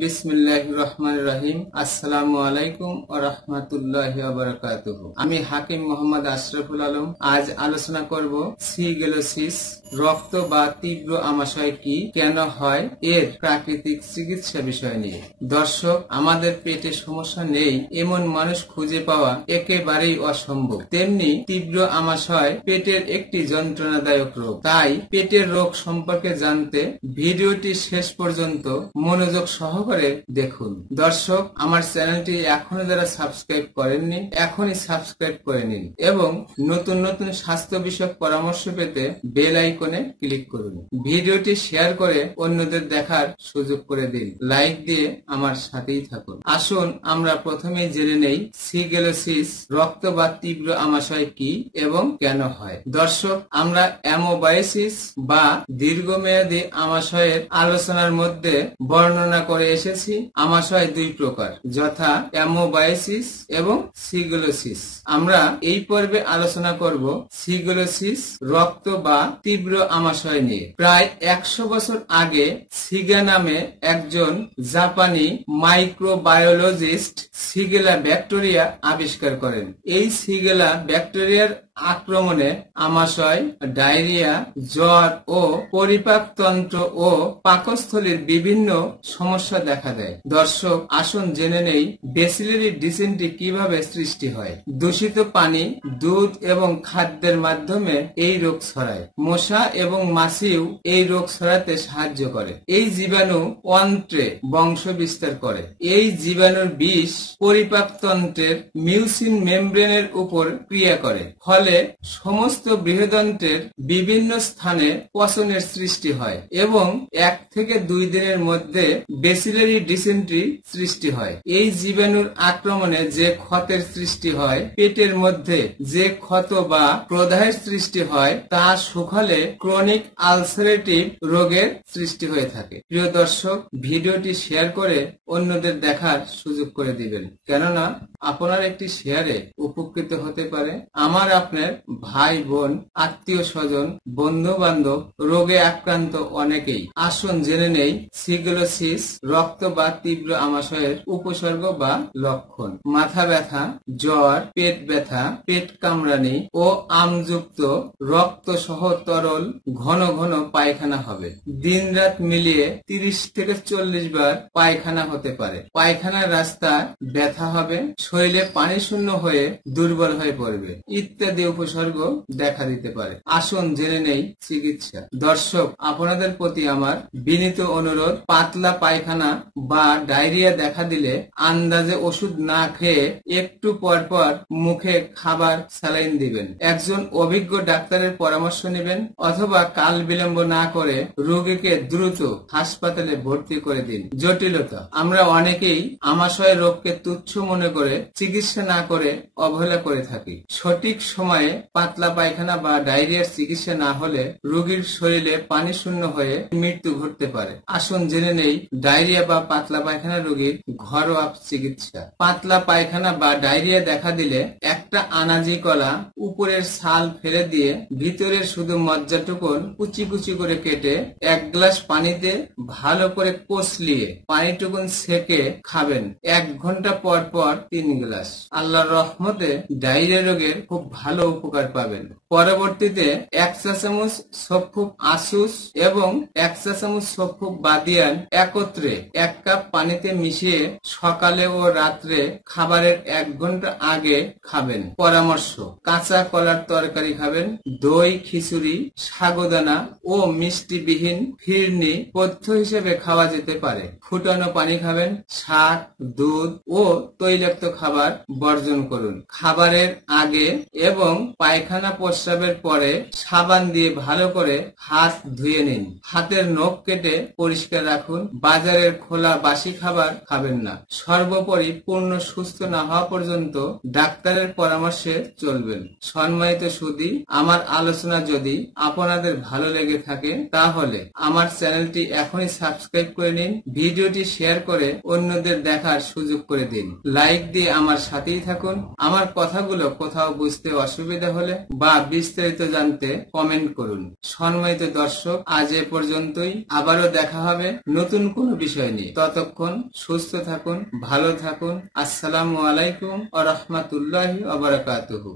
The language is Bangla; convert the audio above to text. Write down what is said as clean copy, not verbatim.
বিসমিল্লাহির রহমানির রহিম। আসসালামু আলাইকুম ওয়া রাহমাতুল্লাহি ওয়া বারাকাতুহু। আমি হাকিম মোহাম্মদ আশরাফুল আলম। আজ আলোচনা করব সিগেলোসিস রক্ত বা তীব্র আমাশয় কি, কেন হয়, এর প্রাকৃতিক চিকিৎসা বিষয় নিয়ে। দর্শক, আমাদের পেটে সমস্যা নেই এমন মানুষ খুঁজে পাওয়া একেবারেই অসম্ভব। তেমনি তীব্র আমাশয় পেটের একটি যন্ত্রণাদায়ক রোগ। তাই পেটের রোগ সম্পর্কে জানতে ভিডিওটি শেষ পর্যন্ত মনোযোগ সহকারে দেখুন। দর্শক, আমার চ্যানেলটি এখনো যারা সাবস্ক্রাইব করেননি এখনই সাবস্ক্রাইব করে নিন এবং নতুন নতুন স্বাস্থ্য বিষয়ক পরামর্শ পেতে বেল আইকনে ক্লিক করুন। ভিডিওটি শেয়ার করে অন্যদের দেখার সুযোগ করে দিন। লাইক দিয়ে আমার সাথেই থাকুন। আসুন আমরা প্রথমেই জেনে নেই সিগেলোসিস রক্ত বা তীব্র আমাশয় কি এবং কেন হয়। দর্শক, আমরা অ্যামোবায়োসিস বা দীর্ঘমেয়াদী আমাশয়ের আলোচনার মধ্যে বর্ণনা করে এসেছি। আমাশয় দুই প্রকার, যথা অ্যামোবায়োসিস এবং সিগেলোসিস। আমরা এই পর্বে আলোচনা করব সিগেলোসিস রক্ত বা তীব্র আমাশয় নিয়ে। প্রায় 100 বছর আগে সিগা নামে একজন জাপানি মাইক্রোবায়োলজিস্ট সিগেলা ব্যাকটেরিয়া আবিষ্কার করেন। এই সিগেলা ব্যাকটেরিয়ার আক্রমণে আমাশয়, ডায়রিয়া, জ্বর ও পরিপাকতন্ত্র ও পাকস্থলীর বিভিন্ন সমস্যা দেখা দেয়। দর্শক, আসুন জেনে নেই ব্যাসিলারি ডিসেন্ট্রি কিভাবে সৃষ্টি হয়। দূষিত পানি, দুধ এবং খাদ্যের মাধ্যমে এই রোগ ছড়ায়। মশা এবং মাছিও এই রোগ ছড়াতে সাহায্য করে। এই জীবাণু অন্ত্রে বংশ বিস্তার করে। এই জীবাণুর বিষ পরিপাকতন্ত্রের মিউসিন মেমব্রেনের উপর ক্রিয়া করে, ফলে সমস্ত বৃহদন্ত্রের বিভিন্ন স্থানে পচনের সৃষ্টি হয় এবং 1 থেকে 2 দিনের মধ্যে ব্যাসিলারি ডিসেন্ট্রি সৃষ্টি হয়। এই জীবাণুর আক্রমণে যে ক্ষতের সৃষ্টি হয়, পেটের মধ্যে যে ক্ষত বা প্রদাহের সৃষ্টি হয়, তা শুকালে ক্রনিক আলসারেটিভ রোগের সৃষ্টি হয়ে থাকে। প্রিয় দর্শক, ভিডিওটি শেয়ার করে অন্যদের দেখার সুযোগ করে দিবেন, কেননা আপনার একটি শেয়ারে উপকৃত হতে পারে আমার আপনার ভাই বোন, আত্মীয় স্বজন, বন্ধু বান্ধব, রোগে আক্রান্ত অনেকেই। আসুন জেনে নেই সিগেলোসিস রক্ত বা তীব্র আমাশয়ের উপসর্গ বা লক্ষণ। মাথা ব্যথা, জ্বর, পেট ব্যথা, পেট কামড়ানি ও আমযুক্ত রক্ত সহ তরল ঘন ঘন পায়খানা হবে। দিন রাত মিলিয়ে 30 থেকে 40 বার পায়খানা হতে পারে। পায়খানার রাস্তা ব্যথা হবে, শরীরে পানি শূন্য হয়ে দুর্বল হয়ে পড়বে ইত্যাদি উপসর্গ দেখা দিতে পারে। আসুন জেনে নেই চিকিৎসা। দর্শক, আপনাদের প্রতি আমার বিনীত অনুরোধ, পাতলা পায়খানা বা ডায়রিয়া দেখা দিলে আন্দাজে ওষুধ না খেয়ে একটু পর পর মুখে খাবার স্যালাইন দিবেন। একজন অভিজ্ঞ ডাক্তারের পরামর্শ নেবেন অথবা কাল বিলম্ব না করে রোগীকে দ্রুত হাসপাতালে ভর্তি করে দিন। জটিলতা, আমরা অনেকেই আমাশয় রোগকে তুচ্ছ মনে করে চিকিৎসা না করে অবহেলা করে থাকি। সঠিক সময়ে পাতলা পায়খানা বা ডায়রিয়ার চিকিৎসা না হলে রোগীর শরীরে পানি শূন্য হয়ে মৃত্যু ঘটতে পারে। আসুন জেনে নেই ডায়রিয়া বা পাতলা পায়খানা রোগীর ঘরোয়া চিকিৎসা। পাতলা পায়খানা বা ডায়রিয়া দেখা দিলে একটা আনাজি কলা উপরের ছাল ফেলে দিয়ে ভিতরের শুধু মজ্জাটুকুন কুচি কুচি করে কেটে 1 গ্লাস পানিতে ভালো করে কষলিয়ে পানিটুকুন সেকে খাবেন। 1 ঘন্টা পর পর 3 গ্লাস। আল্লাহর রহমতে ডায়রিয়া রোগের খুব ভালো উপকার পাবেন। পরবর্তীতে 1 চা চামচ সফুক আসুস এবং 1 চা চামচ সফুক বাদিয়ান একত্রে 1 কাপ পানিতে মিশিয়ে সকালে ও রাত্রে খাবারের 1 ঘন্টা আগে খাবেন। পরামর্শ, কাঁচা কলার তরকারি খাবেন, দই, খিচুড়ি, সাগুদানা ও মিষ্টিবিহীন ফিরনি পথ্য হিসেবে খাওয়া যেতে পারে। ফুটানো পানি খাবেন। শাক, দুধ ও তৈলাক্ত খাবার বর্জন করুন। খাবারের আগে এবং পায়খানা প্রস্রাবের পরে সাবান দিয়ে ভালো করে হাত ধুয়ে নিন। হাতের নখ কেটে পরিষ্কার রাখুন। বাজারের খোলা বাসি খাবার খাবেন না। সর্বোপরি পূর্ণ সুস্থ না হওয়া পর্যন্ত ডাক্তারের পরামর্শে চলবেন। সম্মানিত সুধী, আমার আলোচনা যদি আপনাদের ভালো লেগে থাকে তাহলে আমার চ্যানেলটি এখনই সাবস্ক্রাইব করে নিন। ভিডিওটি শেয়ার করে অন্যদের দেখার সুযোগ করে দিন। লাইক দিয়ে আমার সাথেই থাকুন। আমার কথাগুলো কোথাও বুঝতে অসুবিধা অসুবিধা হলে বা বিস্তারিত জানতে কমেন্ট করুন। সম্মানিত দর্শক, আজ এ পর্যন্তই। আবারও দেখা হবে নতুন কোনো বিষয় নিয়ে। ততক্ষণ সুস্থ থাকুন, ভালো থাকুন। আসসালামু আলাইকুম ওয়া রাহমাতুল্লাহি ওয়া বারাকাতুহু।